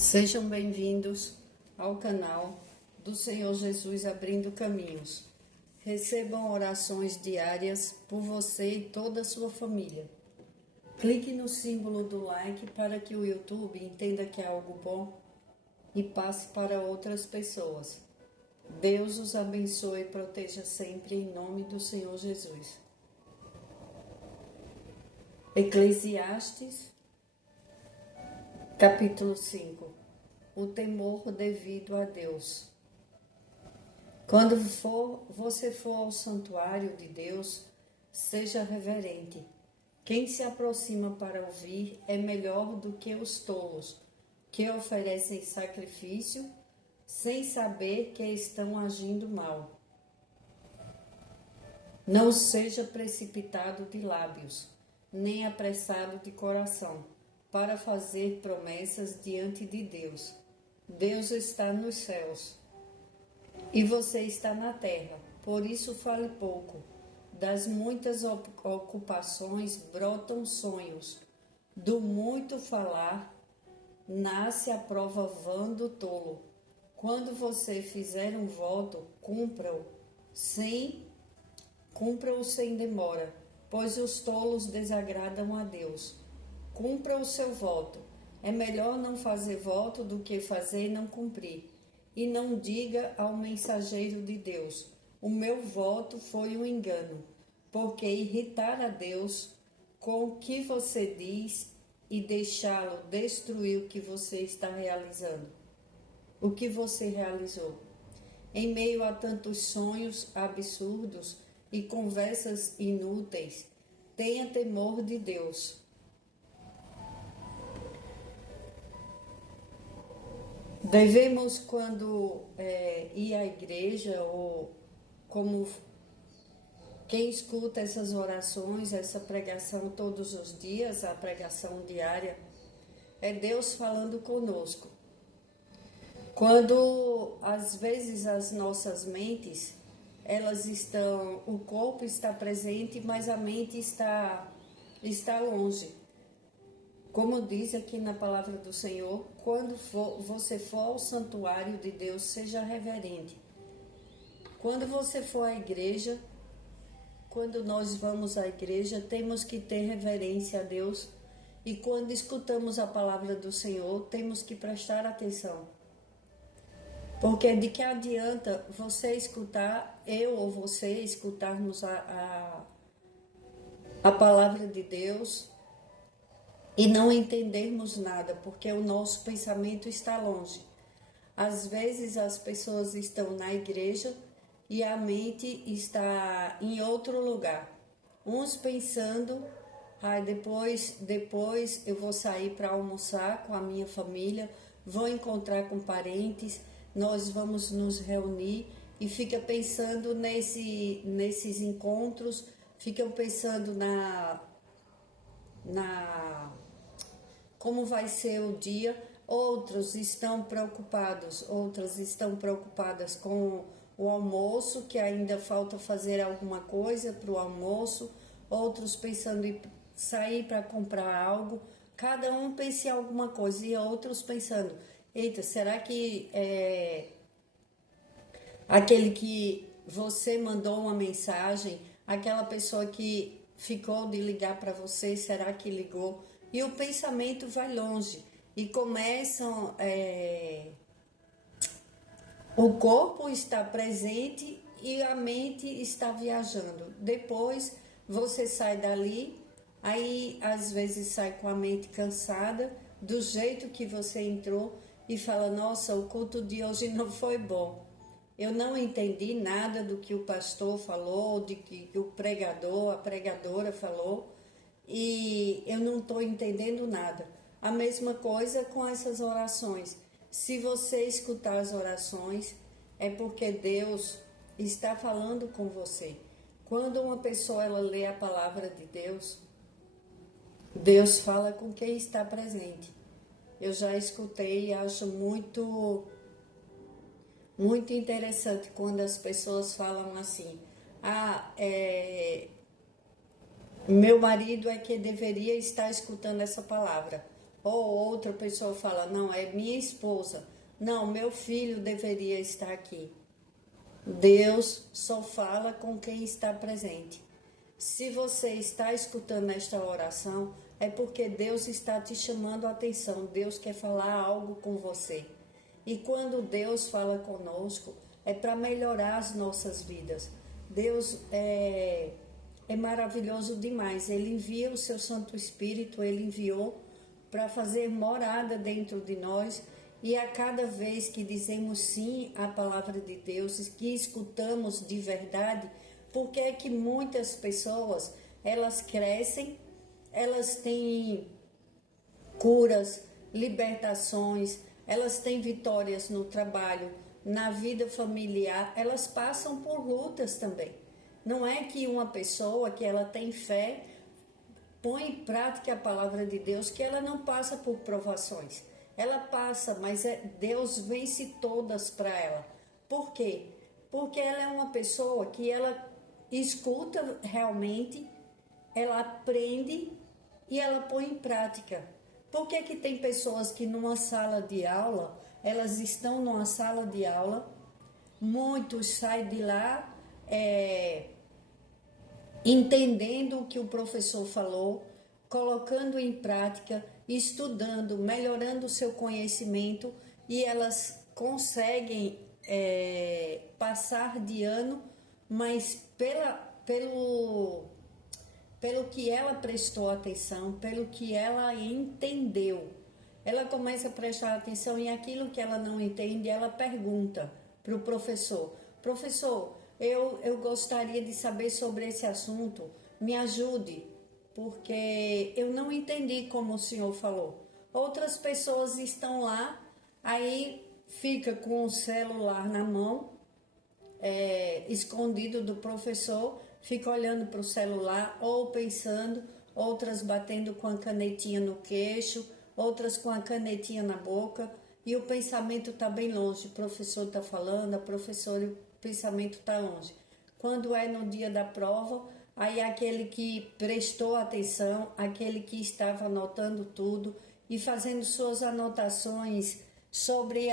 Sejam bem-vindos ao canal do Senhor Jesus Abrindo Caminhos. Recebam orações diárias por você e toda a sua família. Clique no símbolo do like para que o YouTube entenda que é algo bom e passe para outras pessoas. Deus os abençoe e proteja sempre em nome do Senhor Jesus. Eclesiastes, capítulo 5. O temor devido a Deus. Quando você for ao santuário de Deus, seja reverente. Quem se aproxima para ouvir é melhor do que os tolos, que oferecem sacrifício sem saber que estão agindo mal. Não seja precipitado de lábios, nem apressado de coração, para fazer promessas diante de Deus. Deus está nos céus e você está na terra, por isso fale pouco. Das muitas ocupações brotam sonhos, do muito falar nasce a prova vã do tolo. Quando você fizer um voto, cumpra-o sem demora, pois os tolos desagradam a Deus. Cumpra o seu voto. É melhor não fazer voto do que fazer e não cumprir. E não diga ao mensageiro de Deus: o meu voto foi um engano, porque irritar a Deus com o que você diz e deixá-lo destruir o que você está realizando. O que você realizou. Em meio a tantos sonhos absurdos e conversas inúteis, tenha temor de Deus. Devemos, quando ir à igreja, ou como quem escuta essas orações, essa pregação todos os dias, a pregação diária, é Deus falando conosco. Quando, às vezes, as nossas mentes, o corpo está presente, mas a mente está longe. Como diz aqui na palavra do Senhor, quando você for ao santuário de Deus, seja reverente. Quando você for à igreja, quando nós vamos à igreja, temos que ter reverência a Deus. E quando escutamos a palavra do Senhor, temos que prestar atenção. Porque de que adianta você escutar, eu ou você escutarmos a palavra de Deus e não entendermos nada, porque o nosso pensamento está longe. Às vezes as pessoas estão na igreja e a mente está em outro lugar. Uns pensando, depois eu vou sair para almoçar com a minha família, vou encontrar com parentes, nós vamos nos reunir, e fica pensando nesses encontros, ficam pensando como vai ser o dia. Outras estão preocupadas com o almoço, que ainda falta fazer alguma coisa para o almoço. Outros pensando em sair para comprar algo. Cada um pensa em alguma coisa. E outros pensando: eita, será que aquele que você mandou uma mensagem, aquela pessoa que ficou de ligar para você, será que ligou? E o pensamento vai longe e começam... O corpo está presente e a mente está viajando. Depois você sai dali, aí às vezes sai com a mente cansada, do jeito que você entrou, e fala: nossa, o culto de hoje não foi bom. Eu não entendi nada do que o pastor falou, de que o pregador, a pregadora falou, e eu não estou entendendo nada. A mesma coisa com essas orações. Se você escutar as orações, é porque Deus está falando com você. Quando uma pessoa lê a palavra de Deus, Deus fala com quem está presente. Eu já escutei e acho muito interessante quando as pessoas falam assim: meu marido é que deveria estar escutando essa palavra, Ou outra pessoa fala, não, é minha esposa. Não, meu filho deveria estar aqui. Deus só fala com quem está presente. Se você está escutando esta oração, é porque Deus está te chamando a atenção. Deus quer falar algo com você. E quando Deus fala conosco, é para melhorar as nossas vidas. Deus é maravilhoso demais. Ele envia o seu Santo Espírito, ele enviou para fazer morada dentro de nós. E a cada vez que dizemos sim à palavra de Deus, que escutamos de verdade, porque é que muitas pessoas, elas crescem, elas têm curas, libertações, elas têm vitórias no trabalho, na vida familiar, elas passam por lutas também. Não é que uma pessoa que ela tem fé, põe em prática a palavra de Deus, que ela não passa por provações. Ela passa, mas Deus vence todas para ela. Por quê? Porque ela é uma pessoa que ela escuta realmente, ela aprende e ela põe em prática. Por que que tem pessoas que numa sala de aula, elas estão numa sala de aula, muitos saem de lá entendendo o que o professor falou, colocando em prática, estudando, melhorando o seu conhecimento e elas conseguem passar de ano, mas pelo que ela prestou atenção, pelo que ela entendeu. Ela começa a prestar atenção em aquilo que ela não entende, ela pergunta para o professor: professor, eu gostaria de saber sobre esse assunto, me ajude, porque eu não entendi como o senhor falou. Outras pessoas estão lá, aí fica com o celular na mão, escondido do professor, fica olhando para o celular ou pensando, outras batendo com a canetinha no queixo, outras com a canetinha na boca, e o pensamento está bem longe. O professor está falando, a professora, o pensamento está longe. Quando é no dia da prova, aí aquele que prestou atenção, aquele que estava anotando tudo e fazendo suas anotações sobre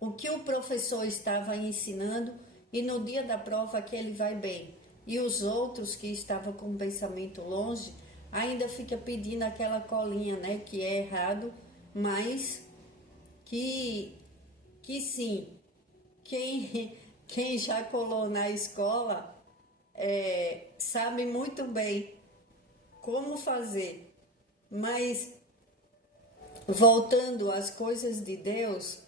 o que o professor estava ensinando, e no dia da prova aquele vai bem. E os outros que estavam com o pensamento longe, ainda fica pedindo aquela colinha, né? Que é errado, mas que sim, quem já colou na escola sabe muito bem como fazer. Mas voltando às coisas de Deus,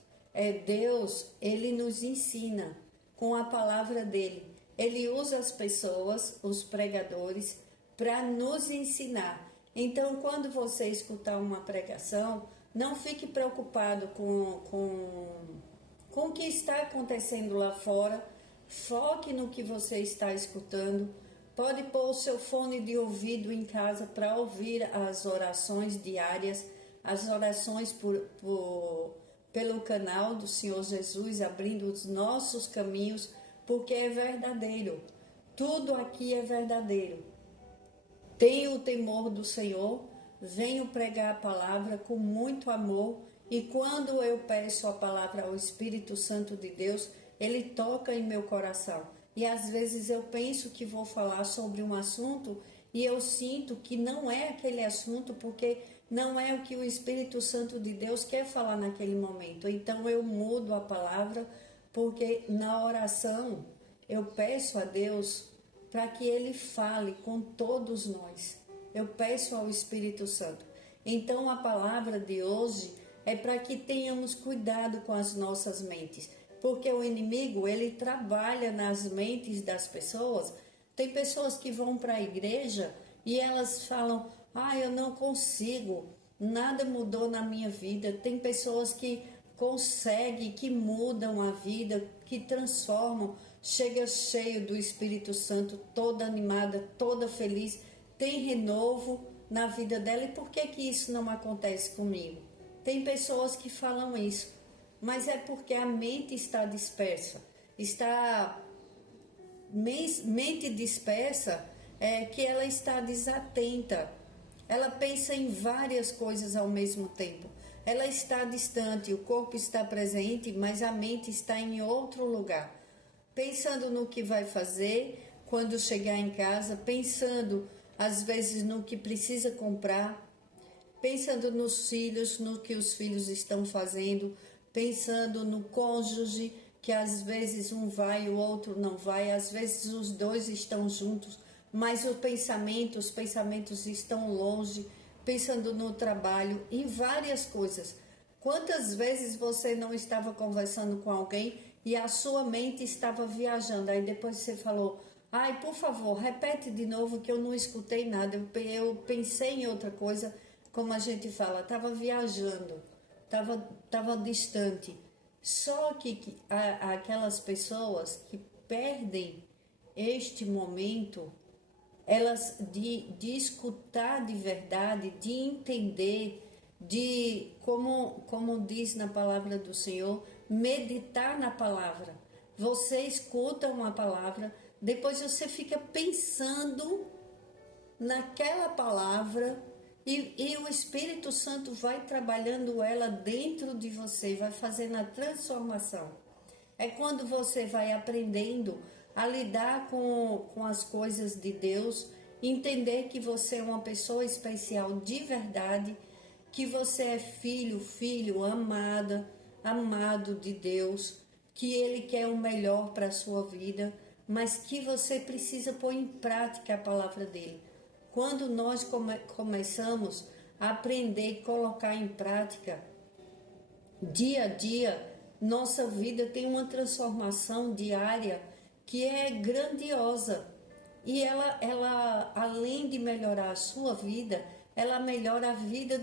Deus, ele nos ensina com a palavra dele. Ele usa as pessoas, os pregadores, para nos ensinar. Então, quando você escutar uma pregação, não fique preocupado com o que está acontecendo lá fora. Foque no que você está escutando. Pode pôr o seu fone de ouvido em casa para ouvir as orações diárias, as orações pelo canal do Senhor Jesus, abrindo os nossos caminhos, porque é verdadeiro. Tudo aqui é verdadeiro. Tenho o temor do Senhor, venho pregar a palavra com muito amor, e quando eu peço a palavra ao Espírito Santo de Deus, ele toca em meu coração. E às vezes eu penso que vou falar sobre um assunto e eu sinto que não é aquele assunto, porque não é o que o Espírito Santo de Deus quer falar naquele momento. Então eu mudo a palavra, porque na oração eu peço a Deus para que ele fale com todos nós. Eu peço ao Espírito Santo. Então a palavra de hoje é para que tenhamos cuidado com as nossas mentes, porque o inimigo, ele trabalha nas mentes das pessoas. Tem pessoas que vão para a igreja e elas falam: eu não consigo, nada mudou na minha vida. Tem pessoas que conseguem, que mudam a vida, que transformam, chega cheio do Espírito Santo, toda animada, toda feliz, tem renovo na vida dela. E por que isso não acontece comigo? Tem pessoas que falam isso, mas é porque a mente está dispersa. Mente dispersa, que ela está desatenta ela pensa em várias coisas ao mesmo tempo. Ela está distante, o corpo está presente, mas a mente está em outro lugar. Pensando no que vai fazer quando chegar em casa, pensando às vezes no que precisa comprar, pensando nos filhos, no que os filhos estão fazendo, pensando no cônjuge, que às vezes um vai e o outro não vai, às vezes os dois estão juntos, mas os pensamentos estão longe, pensando no trabalho, em várias coisas. Quantas vezes você não estava conversando com alguém e a sua mente estava viajando, aí depois você falou: ai, por favor, repete de novo que eu não escutei nada, eu pensei em outra coisa, como a gente fala, estava viajando, estava distante. Só que aquelas pessoas que perdem este momento, elas de escutar de verdade, de entender, de, como diz na palavra do Senhor, meditar na palavra. Você escuta uma palavra, depois você fica pensando naquela palavra e o Espírito Santo vai trabalhando ela dentro de você, vai fazendo a transformação. É quando você vai aprendendo a lidar com as coisas de Deus, entender que você é uma pessoa especial de verdade, que você é filho, amado de Deus, que Ele quer o melhor para a sua vida, mas que você precisa pôr em prática a palavra dele. Quando nós começamos a aprender e colocar em prática, dia a dia, nossa vida tem uma transformação diária que é grandiosa. E ela além de melhorar a sua vida, ela melhora a vida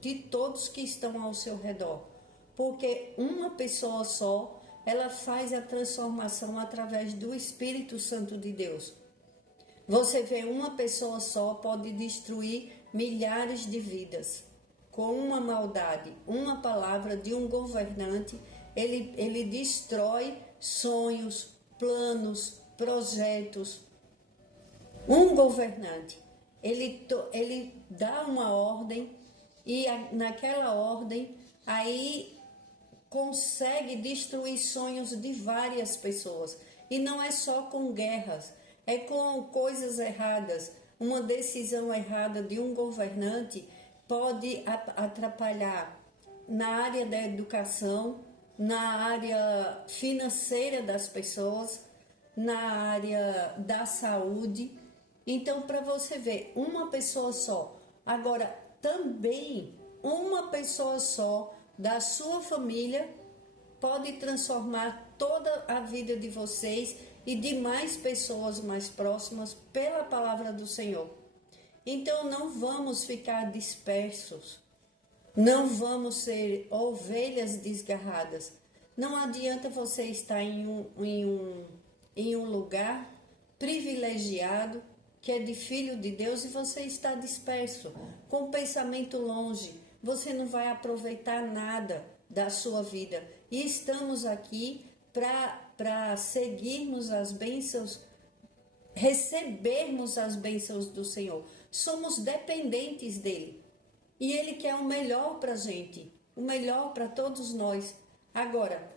de todos que estão ao seu redor. Porque uma pessoa só, ela faz a transformação através do Espírito Santo de Deus. Você vê, uma pessoa só pode destruir milhares de vidas. Com uma maldade, uma palavra de um governante, ele destrói sonhos, planos, projetos. Um governante, ele dá uma ordem e naquela ordem aí consegue destruir sonhos de várias pessoas. E não é só com guerras, é com coisas erradas. Uma decisão errada de um governante pode atrapalhar na área da educação, na área financeira das pessoas, na área da saúde. Então, para você ver, uma pessoa só. Agora, também uma pessoa só da sua família pode transformar toda a vida de vocês e de mais pessoas mais próximas pela palavra do Senhor. Então, não vamos ficar dispersos, não vamos ser ovelhas desgarradas. Não adianta você estar em um lugar privilegiado, que é de filho de Deus, e você está disperso, com pensamento longe. Você não vai aproveitar nada da sua vida. E estamos aqui para seguirmos as bênçãos, recebermos as bênçãos do Senhor. Somos dependentes dele. E ele quer o melhor para a gente, o melhor para todos nós. Agora,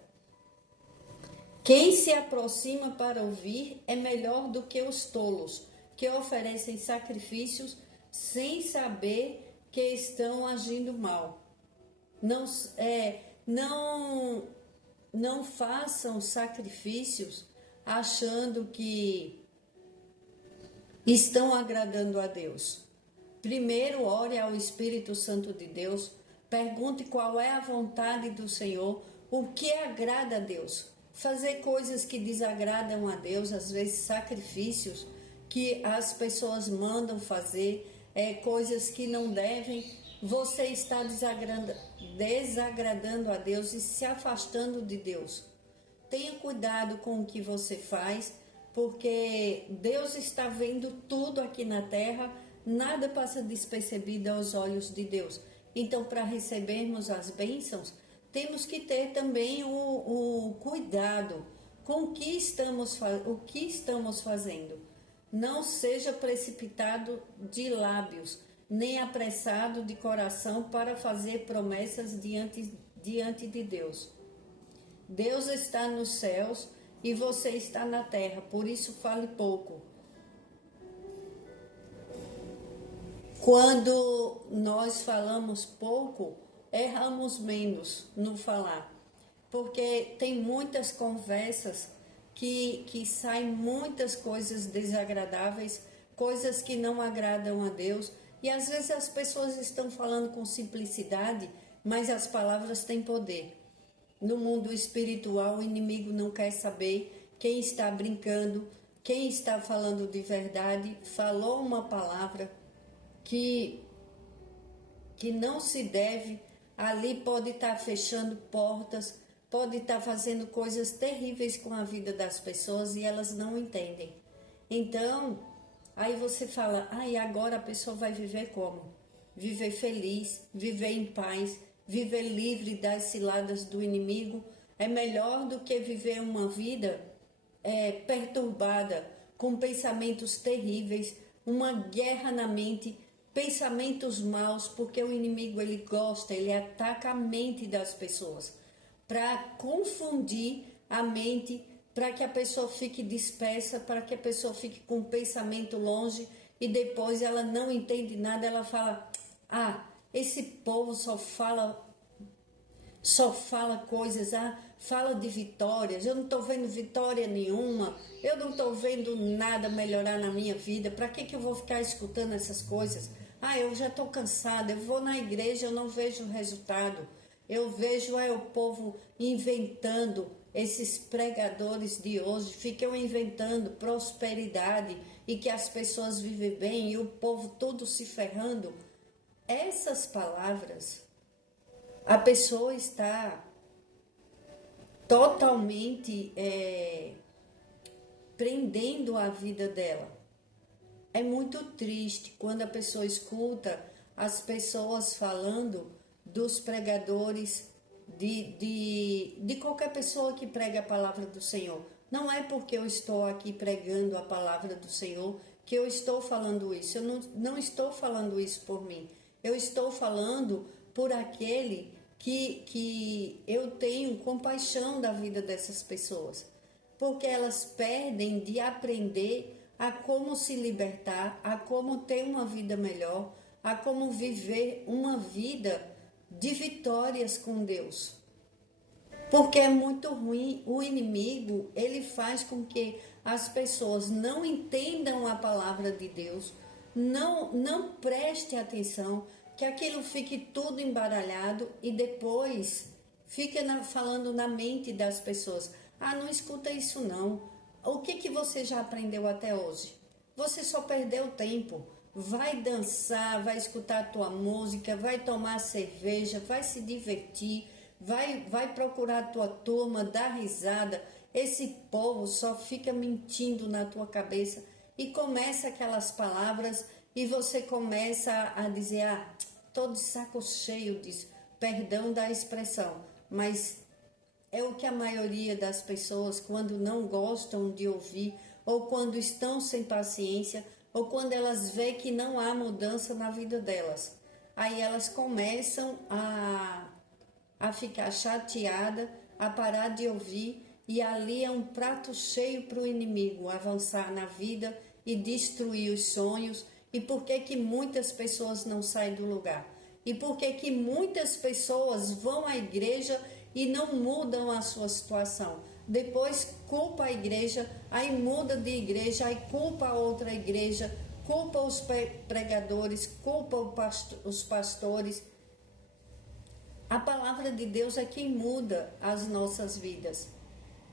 quem se aproxima para ouvir é melhor do que os tolos, que oferecem sacrifícios sem saber que estão agindo mal. Não façam sacrifícios achando que estão agradando a Deus. Primeiro, ore ao Espírito Santo de Deus, pergunte qual é a vontade do Senhor, o que agrada a Deus. Fazer coisas que desagradam a Deus, às vezes sacrifícios que as pessoas mandam fazer, coisas que não devem, você está desagradando a Deus e se afastando de Deus. Tenha cuidado com o que você faz, porque Deus está vendo tudo aqui na terra, nada passa despercebido aos olhos de Deus. Então, para recebermos as bênçãos, temos que ter também o cuidado com o que estamos fazendo. Não seja precipitado de lábios. nem apressado de coração para fazer promessas diante de Deus. Deus está nos céus e você está na terra, por isso fale pouco. Quando nós falamos pouco, erramos menos no falar, porque tem muitas conversas que saem muitas coisas desagradáveis, coisas que não agradam a Deus, e às vezes as pessoas estão falando com simplicidade, mas as palavras têm poder. No mundo espiritual, o inimigo não quer saber quem está brincando, quem está falando de verdade, falou uma palavra que não se deve, ali pode estar fechando portas, pode estar fazendo coisas terríveis com a vida das pessoas e elas não entendem. Então, aí você fala, e agora a pessoa vai viver como? Viver feliz, viver em paz, viver livre das ciladas do inimigo, é melhor do que viver uma vida perturbada, com pensamentos terríveis, uma guerra na mente, pensamentos maus, porque o inimigo ele ataca a mente das pessoas para confundir a mente, para que a pessoa fique dispersa, para que a pessoa fique com o pensamento longe e depois ela não entende nada, ela fala, esse povo só fala coisas, fala de vitórias, eu não estou vendo vitória nenhuma, eu não estou vendo nada melhorar na minha vida, para que eu vou ficar escutando essas coisas? Eu já estou cansada, eu vou na igreja, eu não vejo resultado, eu vejo o povo inventando, esses pregadores de hoje ficam inventando prosperidade e que as pessoas vivem bem e o povo todo se ferrando. Essas palavras, a pessoa está totalmente prendendo a vida dela. É muito triste quando a pessoa escuta as pessoas falando dos pregadores, de qualquer pessoa que prega a palavra do Senhor. Não é porque eu estou aqui pregando a palavra do Senhor que eu estou falando isso. Eu não estou falando isso por mim. Eu estou falando por aquele que eu tenho compaixão da vida dessas pessoas. Porque elas perdem de aprender a como se libertar, a como ter uma vida melhor, a como viver uma vida de vitórias com Deus. Porque é muito ruim, o inimigo, ele faz com que as pessoas não entendam a palavra de Deus, não preste atenção, que aquilo fique tudo embaralhado e depois fica falando na mente das pessoas. Não escuta isso não. O que você já aprendeu até hoje? Você só perdeu tempo. Vai dançar, vai escutar a tua música, vai tomar cerveja, vai se divertir, vai procurar a tua turma, dar risada. Esse povo só fica mentindo na tua cabeça e começa aquelas palavras e você começa a dizer, tô de saco cheio disso, perdão da expressão, mas é o que a maioria das pessoas, quando não gostam de ouvir, ou quando estão sem paciência, ou quando elas veem que não há mudança na vida delas. Aí elas começam a ficar chateadas, a parar de ouvir, e ali é um prato cheio para o inimigo avançar na vida e destruir os sonhos. E por que muitas pessoas não saem do lugar? E por que muitas pessoas vão à igreja e não mudam a sua situação? Depois culpa a igreja, aí muda de igreja, aí culpa a outra igreja, culpa os pregadores, culpa os pastores. A palavra de Deus é quem muda as nossas vidas.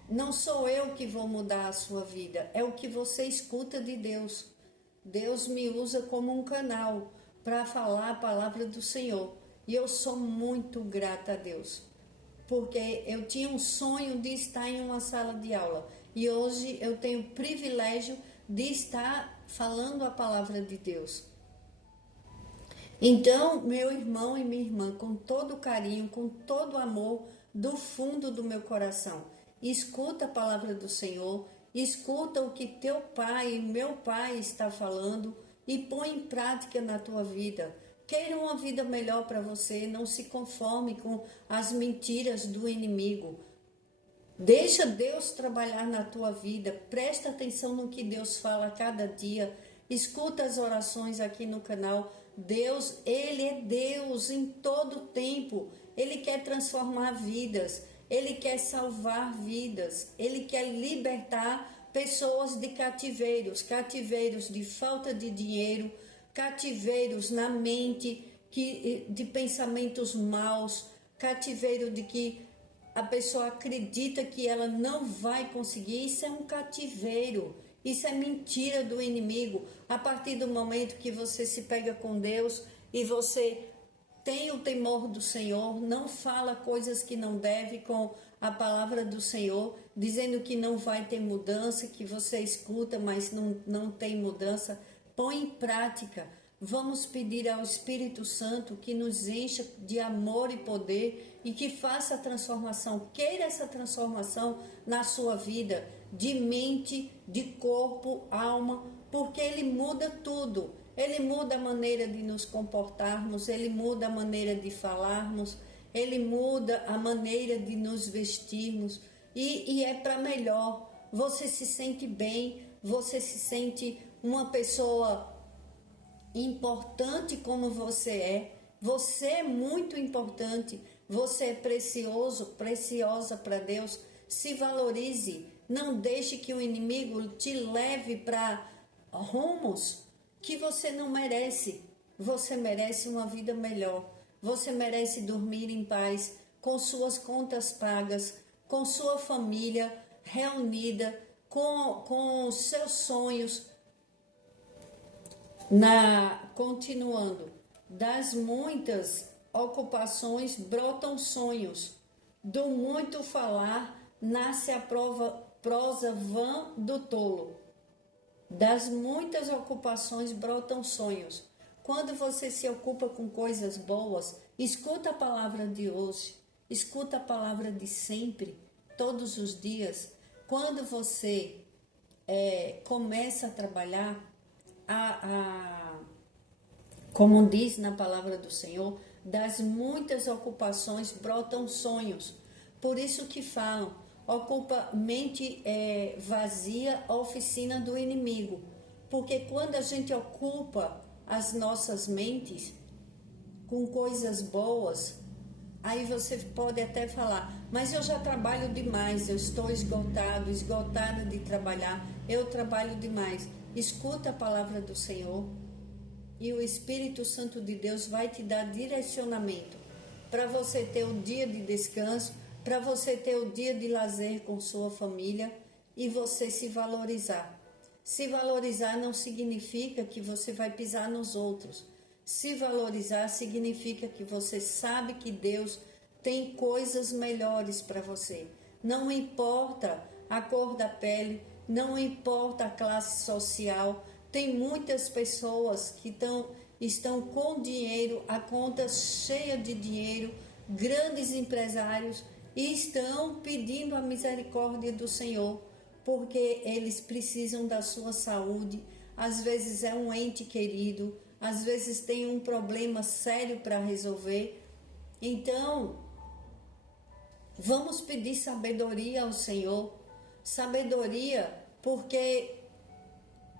Não sou eu que vou mudar a sua vida, é o que você escuta de Deus. Deus me usa como um canal para falar a palavra do Senhor. E eu sou muito grata a Deus, porque eu tinha um sonho de estar em uma sala de aula. E hoje eu tenho o privilégio de estar falando a palavra de Deus. Então, meu irmão e minha irmã, com todo carinho, com todo amor, do fundo do meu coração, escuta a palavra do Senhor, escuta o que teu pai e meu pai está falando, e põe em prática na tua vida. Queira uma vida melhor para você, não se conforme com as mentiras do inimigo. Deixa Deus trabalhar na tua vida, presta atenção no que Deus fala a cada dia, escuta as orações aqui no canal. Deus, Ele é Deus em todo tempo, Ele quer transformar vidas, Ele quer salvar vidas, Ele quer libertar pessoas de cativeiros, cativeiros de falta de dinheiro, cativeiros na mente, de pensamentos maus, cativeiro de que a pessoa acredita que ela não vai conseguir. Isso é um cativeiro, isso é mentira do inimigo. A partir do momento que você se pega com Deus e você tem o temor do Senhor, não fala coisas que não deve com a palavra do Senhor, dizendo que não vai ter mudança, que você escuta, mas não tem mudança, põe em prática. Vamos pedir ao Espírito Santo que nos encha de amor e poder e que faça a transformação. Queira essa transformação na sua vida, de mente, de corpo, alma, porque Ele muda tudo. Ele muda a maneira de nos comportarmos, Ele muda a maneira de falarmos, Ele muda a maneira de nos vestirmos e é para melhor. Você se sente bem, você se sente uma pessoa importante como você é. Você é muito importante, você é precioso, preciosa para Deus. Se valorize, não deixe que o inimigo te leve para rumos que você não merece. Você merece uma vida melhor, você merece dormir em paz, com suas contas pagas, com sua família reunida, com seus sonhos. Continuando, das muitas ocupações brotam sonhos, do muito falar nasce a prosa vã do tolo. Das muitas ocupações brotam sonhos. Quando você se ocupa com coisas boas, escuta a palavra de hoje, escuta a palavra de sempre, todos os dias. Quando você começa a trabalhar, como diz na palavra do Senhor, das muitas ocupações brotam sonhos. Por isso que falam, ocupa mente vazia, a oficina do inimigo. Porque quando a gente ocupa as nossas mentes com coisas boas, aí você pode até falar, mas eu já trabalho demais, eu estou esgotada de trabalhar, eu trabalho demais. Escuta a palavra do Senhor e o Espírito Santo de Deus vai te dar direcionamento para você ter o dia de descanso, para você ter o dia de lazer com sua família e você se valorizar. Se valorizar não significa que você vai pisar nos outros. Se valorizar significa que você sabe que Deus tem coisas melhores para você. Não importa a cor da pele, não importa a classe social. Tem muitas pessoas que estão com dinheiro, a conta cheia de dinheiro, grandes empresários, e estão pedindo a misericórdia do Senhor, porque eles precisam da sua saúde. Às vezes é um ente querido, às vezes tem um problema sério para resolver. Então, vamos pedir sabedoria ao Senhor, sabedoria, porque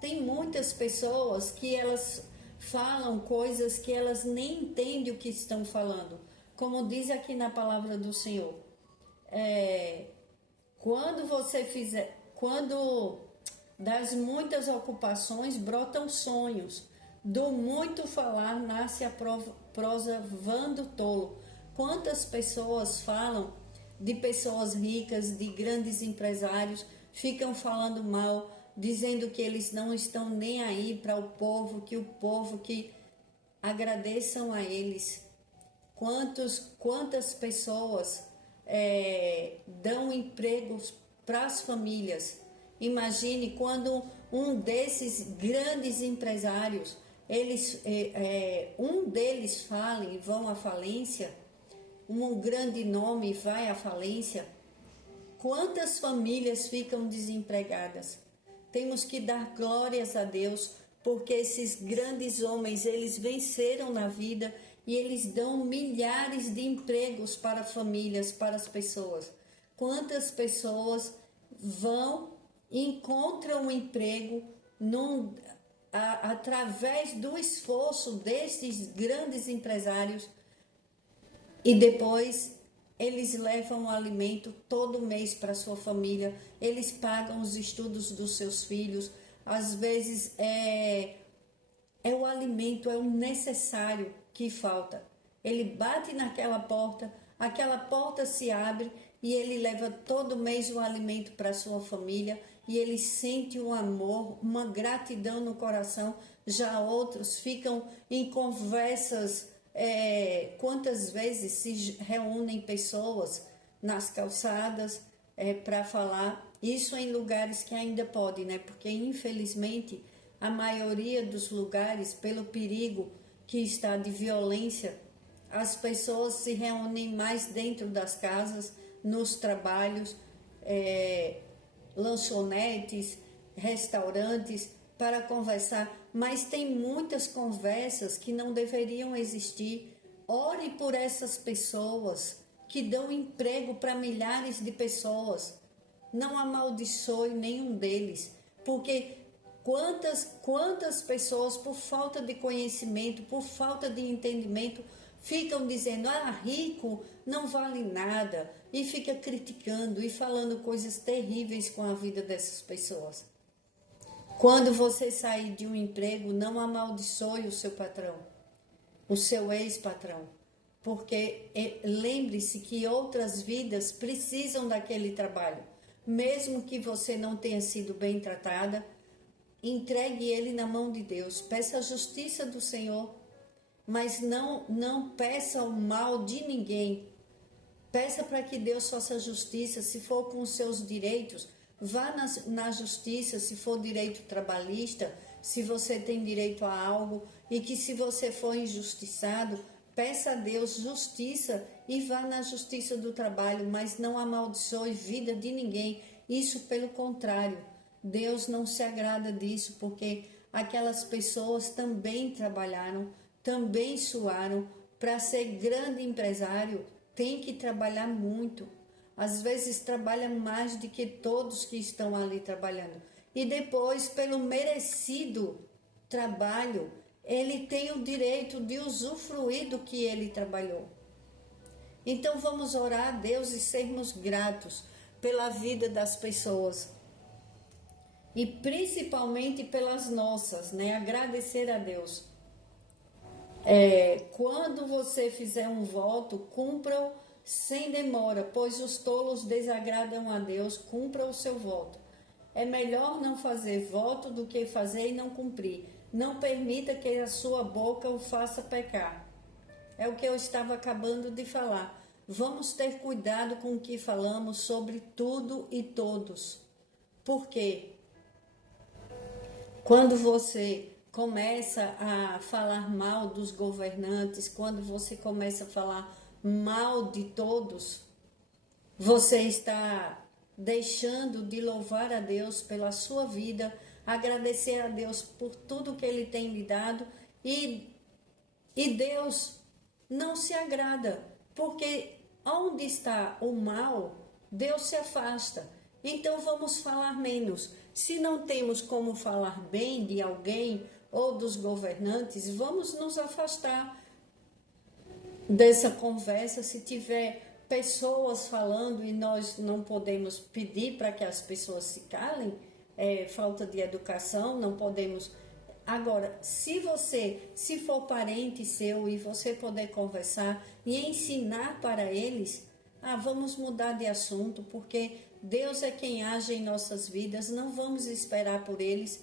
tem muitas pessoas que elas falam coisas que elas nem entendem o que estão falando. Como diz aqui na palavra do Senhor, quando das muitas ocupações brotam sonhos, do muito falar nasce a prosa vã do tolo. Quantas pessoas falam de pessoas ricas, de grandes empresários, ficam falando mal, dizendo que eles não estão nem aí para o povo que agradeçam a eles. Quantas pessoas dão empregos para as famílias. Imagine quando um desses grandes empresários, um deles fala e vão à falência, um grande nome vai à falência, quantas famílias ficam desempregadas? Temos que dar glórias a Deus, porque esses grandes homens, eles venceram na vida e eles dão milhares de empregos para famílias, para as pessoas. Quantas pessoas vão e encontram um emprego através do esforço desses grandes empresários e depois eles levam o alimento todo mês para sua família, eles pagam os estudos dos seus filhos, às vezes é o alimento, é o necessário que falta. Ele bate naquela porta, aquela porta se abre e ele leva todo mês o alimento para sua família e ele sente um amor, uma gratidão no coração. Já outros ficam em conversas, quantas vezes se reúnem pessoas nas calçadas para falar, isso em lugares que ainda podem, né? Porque infelizmente a maioria dos lugares, pelo perigo que está de violência, as pessoas se reúnem mais dentro das casas, nos trabalhos, lanchonetes, restaurantes, para conversar. Mas tem muitas conversas que não deveriam existir. Ore por essas pessoas que dão emprego para milhares de pessoas. Não amaldiçoe nenhum deles, porque quantas pessoas, por falta de conhecimento, por falta de entendimento, ficam dizendo, rico não vale nada, e fica criticando e falando coisas terríveis com a vida dessas pessoas. Quando você sair de um emprego, não amaldiçoe o seu patrão, o seu ex-patrão, porque lembre-se que outras vidas precisam daquele trabalho. Mesmo que você não tenha sido bem tratada, entregue ele na mão de Deus, peça a justiça do Senhor, mas não peça o mal de ninguém. Peça para que Deus faça justiça. Se for com os seus direitos, vá na justiça. Se for direito trabalhista, se você tem direito a algo, e que se você for injustiçado, peça a Deus justiça e vá na justiça do trabalho, mas não amaldiçoe vida de ninguém. Isso pelo contrário, Deus não se agrada disso, porque aquelas pessoas também trabalharam, também suaram. Para ser grande empresário, tem que trabalhar muito. Às vezes trabalha mais do que todos que estão ali trabalhando. E depois, pelo merecido trabalho, ele tem o direito de usufruir do que ele trabalhou. Então vamos orar a Deus e sermos gratos pela vida das pessoas. E principalmente pelas nossas, né? Agradecer a Deus. Quando você fizer um voto, cumpra-o sem demora, pois os tolos desagradam a Deus. Cumpra o seu voto. É melhor não fazer voto do que fazer e não cumprir. Não permita que a sua boca o faça pecar. É o que eu estava acabando de falar. Vamos ter cuidado com o que falamos sobre tudo e todos. Por quê? Quando você começa a falar mal dos governantes, quando você começa a falar mal de todos, você está deixando de louvar a Deus pela sua vida, agradecer a Deus por tudo que Ele tem lhe dado, e Deus não se agrada, porque onde está o mal, Deus se afasta. Então vamos falar menos. Se não temos como falar bem de alguém ou dos governantes, vamos nos afastar dessa conversa. Se tiver pessoas falando e nós não podemos pedir para que as pessoas se calem, falta de educação, não podemos. Agora, se for parente seu e você poder conversar e ensinar para eles, vamos mudar de assunto, porque Deus é quem age em nossas vidas, não vamos esperar por eles.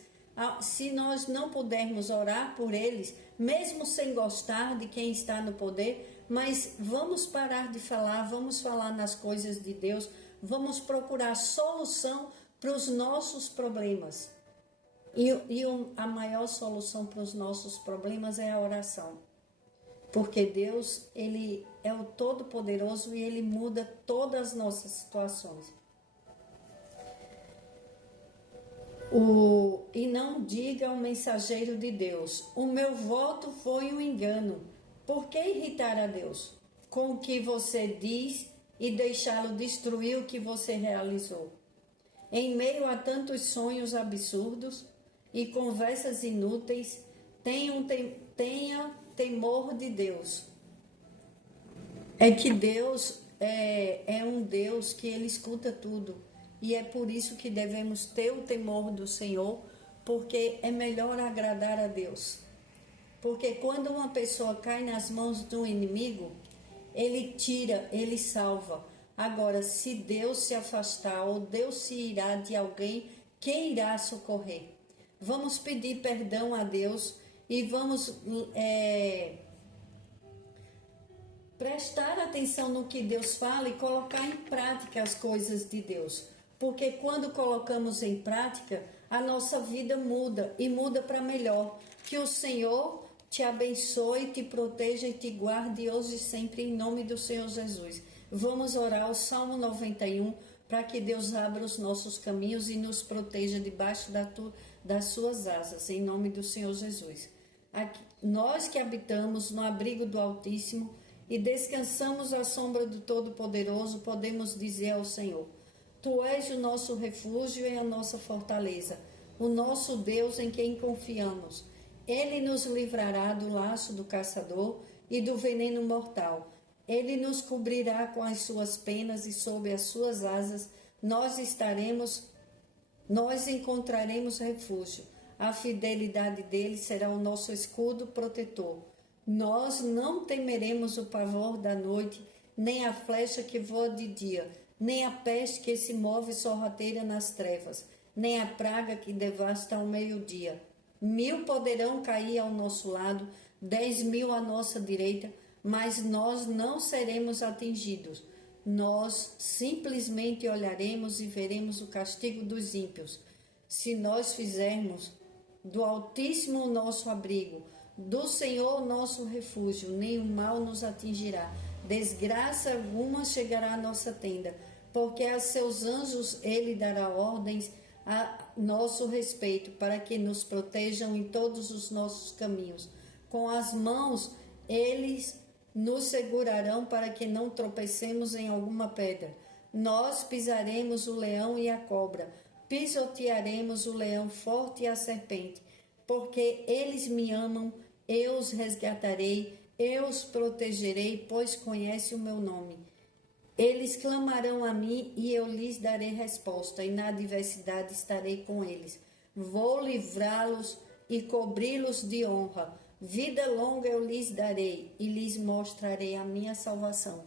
Se nós não pudermos orar por eles, mesmo sem gostar de quem está no poder, mas vamos parar de falar, vamos falar nas coisas de Deus, vamos procurar solução para os nossos problemas. E a maior solução para os nossos problemas é a oração. Porque Deus, Ele é o Todo-Poderoso e Ele muda todas as nossas situações. E não diga ao mensageiro de Deus: o meu voto foi um engano. Por que irritar a Deus com o que você diz e deixá-lo destruir o que você realizou? Em meio a tantos sonhos absurdos e conversas inúteis, tenha temor de Deus. É que Deus é um Deus que Ele escuta tudo. E é por isso que devemos ter o temor do Senhor, porque é melhor agradar a Deus. Porque quando uma pessoa cai nas mãos do inimigo, ele tira, ele salva. Agora, se Deus se afastar ou Deus se irá de alguém, quem irá socorrer? Vamos pedir perdão a Deus e vamos prestar atenção no que Deus fala e colocar em prática as coisas de Deus. Porque quando colocamos em prática, a nossa vida muda e muda para melhor. Que o Senhor te abençoe, te proteja e te guarde hoje e sempre em nome do Senhor Jesus. Vamos orar o Salmo 91 para que Deus abra os nossos caminhos e nos proteja debaixo das suas asas, em nome do Senhor Jesus. Nós que habitamos no abrigo do Altíssimo e descansamos à sombra do Todo-Poderoso, podemos dizer ao Senhor: Tu és o nosso refúgio e a nossa fortaleza, o nosso Deus em quem confiamos. Ele nos livrará do laço do caçador e do veneno mortal. Ele nos cobrirá com as suas penas e sob as suas asas nós encontraremos refúgio. A fidelidade dele será o nosso escudo protetor. Nós não temeremos o pavor da noite, nem a flecha que voa de dia, nem a peste que se move sorrateira nas trevas, nem a praga que devasta ao meio-dia. 1000 poderão cair ao nosso lado, 10.000 à nossa direita, mas nós não seremos atingidos. Nós simplesmente olharemos e veremos o castigo dos ímpios. Se nós fizermos do Altíssimo o nosso abrigo, do Senhor o nosso refúgio, nenhum mal nos atingirá. Desgraça alguma chegará à nossa tenda, porque a seus anjos ele dará ordens a nosso respeito, para que nos protejam em todos os nossos caminhos. Com as mãos eles nos segurarão para que não tropecemos em alguma pedra. Nós pisaremos o leão e a cobra, pisotearemos o leão forte e a serpente, porque eles me amam, eu os resgatarei, eu os protegerei, pois conhece o meu nome. Eles clamarão a mim e eu lhes darei resposta, e na adversidade estarei com eles. Vou livrá-los e cobri-los de honra. Vida longa eu lhes darei e lhes mostrarei a minha salvação.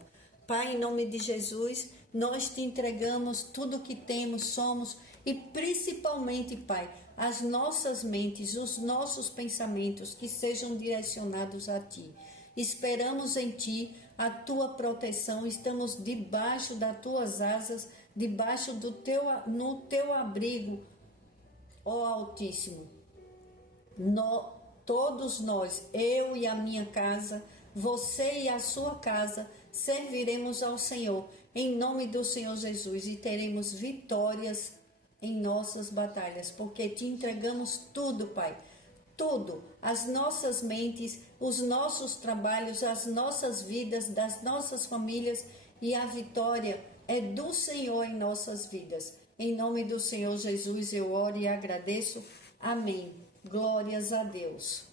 Pai, em nome de Jesus, nós te entregamos tudo o que temos, somos e principalmente, Pai, as nossas mentes, os nossos pensamentos que sejam direcionados a Ti. Esperamos em Ti a Tua proteção, estamos debaixo das Tuas asas, debaixo no Teu abrigo, ó Altíssimo. Todos nós, eu e a minha casa, você e a sua casa, serviremos ao Senhor, em nome do Senhor Jesus, e teremos vitórias em nossas batalhas, porque te entregamos tudo, Pai, tudo, as nossas mentes, os nossos trabalhos, as nossas vidas, das nossas famílias, e a vitória é do Senhor em nossas vidas. Em nome do Senhor Jesus eu oro e agradeço. Amém. Glórias a Deus.